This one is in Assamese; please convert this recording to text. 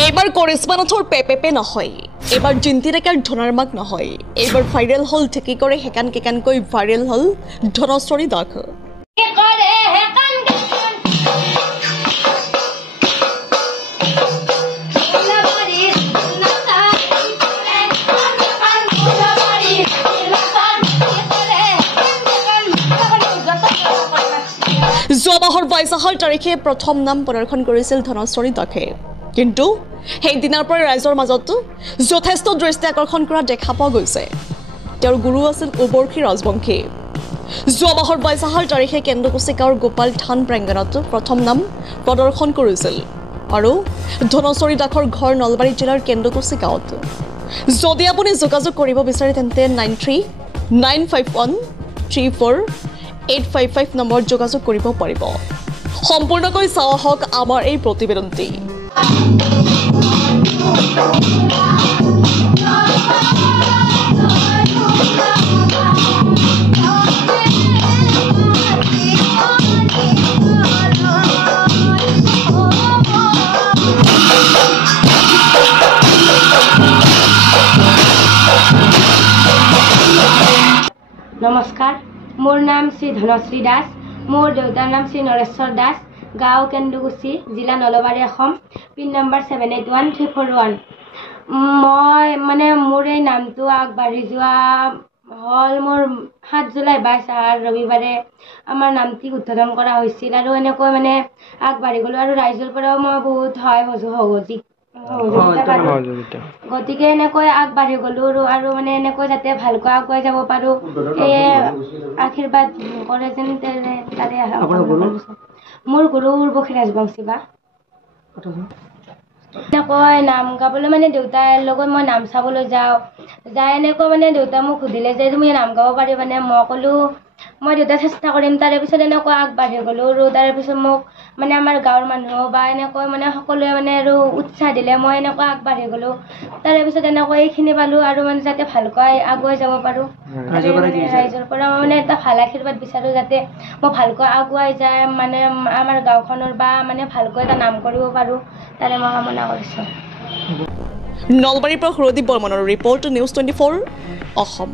এইবাৰ কৰিশ্মানাথৰ পেপেপে নহয়, এইবাৰ জিন্তিৰেকাৰ ধনাৰ মাক নহয়, এইবাৰ ভাইৰেল হল ঠেকি কৰে হেকান কেকানকৈ ভাইৰেল হল ধনশ্বৰী দাস। যোৱা মাহৰ 22 তাৰিখে প্ৰথম নাম প্ৰদৰ্শন কৰিছিল ধনশ্বৰী দাসে, কিন্তু সেইদিনাৰ পৰা ৰাইজৰ মাজত যথেষ্ট দৃষ্টি আকৰ্ষণ কৰা দেখা পোৱা গৈছে। তেওঁৰ গুৰু আছিল উবৰ্ষী ৰাজবংশী। যোৱা মাহৰ 22 তাৰিখে কেন্দ্ৰকুছি গাঁৱৰ গোপাল থান প্ৰাংগণত প্ৰথম নাম প্ৰদৰ্শন কৰিছিল আৰু ধনশ্বৰী দাসৰ ঘৰ নলবাৰী জিলাৰ কেন্দ্ৰকুছি গাঁৱত। যদি আপুনি যোগাযোগ কৰিব বিচাৰে তেন্তে 9395134855 নম্বৰত যোগাযোগ কৰিব পাৰিব। সম্পূৰ্ণকৈ চাওঁ আহক আমাৰ এই প্ৰতিবেদনটি। নমস্কাৰ, মোৰ নাম শ্ৰী ধনশ্ৰী দাস, মোৰ দেউতাৰ নাম শ্ৰী নৰেশ্বৰ দাস, গাঁও কেন্দুকুছি, জিলা নলবাৰী, অসম, পিন নম্বৰ 781341। মই মোৰ এই নামটো আগবাঢ়ি যোৱা হ'ল মোৰ 7 জুলাই 22 ৰবিবাৰে আমাৰ নামটি উদ্বোধন কৰা হৈছিল আৰু এনেকৈ আগবাঢ়ি গ'লোঁ আৰু ৰাইজৰ পৰাও মই বহুত সহায় গতিকে এনেকৈ আগবাঢ়ি গ'লোঁ আৰু এনেকৈ যাতে ভালকৈ আগুৱাই যাব পাৰোঁ এয়ে আশীৰ্বাদ কৰে যেন তাৰে মোৰ গুৰু উৰ্বশী ৰাজবংশী বা এনেকৈ নাম গাবলৈ দেউতাৰ লগত মই নাম চাবলৈ যাই এনেকৈ দেউতা মোক সুধিলে যে তুমি নাম গাব পাৰিবানে? মই ক'লোঁ মই দেউতা চেষ্টা কৰিম। তাৰে পিছত এনেকৈ আগবাঢ়ি গ'লোঁ আৰু তাৰে পিছত মোক আমাৰ গাঁৱৰ মানুহ বা এনেকৈ সকলোৱে আৰু উৎসাহ দিলে, মই এনেকৈ আগবাঢ়ি গ'লোঁ। তাৰে পিছত এনেকৈ এইখিনি পালোঁ আৰু যাতে ভালকৈ আগুৱাই যাব পাৰোঁ। ৰাইজৰ পৰা মই এটা ভাল আশীৰ্বাদ বিচাৰোঁ যাতে মই ভালকৈ আগুৱাই যায় আমাৰ গাঁওখনৰ বা ভালকৈ এটা নাম কৰিব পাৰোঁ, তাৰে মই কামনা কৰিছোঁ। নলবাৰীৰ পৰা সুৰদীপ বৰ্মনৰ ৰিপৰ্ট, নিউজ 24 অসম।